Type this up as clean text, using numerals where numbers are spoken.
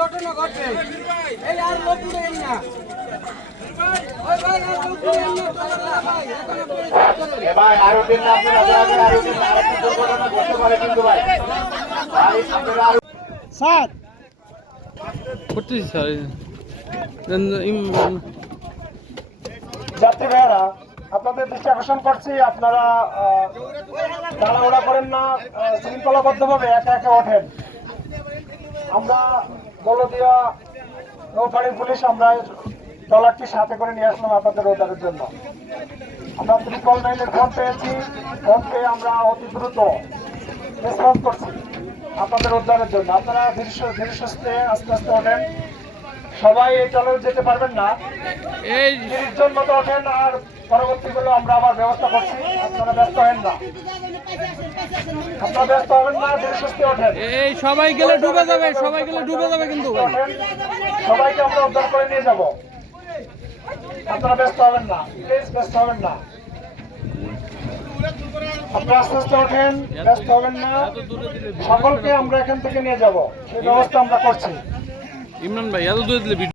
ঘটনা ঘটে এই আর লোক উড়ে না ভাই আরো দিন আরেকটি দুর্ঘটনা ঘটতে পারে কিন্তু ভাই স্যার করতেছি স্যার। যাত্রী ভাইয়েরা আপনাদের দৃষ্টি আকর্ষণ করছি, আপনারা তাড়াহুড়া করেন না, শৃঙ্খলাবদ্ধভাবে একে একে ওঠেন। আমরা বলদিয়া নৌফাড়ির পুলিশ আমরা ট্রলারটি সাথে করে নিয়ে আসলাম আপনাদের উদ্ধারের জন্য। আমরা 999-এর ফোন পেয়েছি, ফোন পেয়ে আমরা অতি দ্রুত রেসপন্স করছি আপনাদের উদ্ধারের জন্য। আপনারা ধীরে সুস্থে আস্তে আস্তে ওঠেন, সবাই এই ট্রলারে যেতে পারবেন না, এই 30 জন মতো ওঠেন, আর পরবর্তীগুলো আমরা আবার ব্যবস্থা করছি। আপনারা ব্যস্ত হবেন না, আপনারা ব্যস্ত হবেন না, ধীরে সুস্থে ওঠেন। এই সবাই গেলে ডুবে যাবে, সবাই গেলে ডুবে যাবে কিন্তু সবাইকে আমরা উদ্ধার করে নিয়ে যাব, আপনারা ব্যস্ত হবেন না, প্লিজ ব্যস্ত হবেন না, আপনারা আস্তে আস্তে ওঠেন, ব্যস্ত হবেন না। সকলকে আমরা এখান থেকে নিয়ে যাব, সেই ব্যবস্থা আমরা করছি। ইমরান ভাই এত দূরে দিলে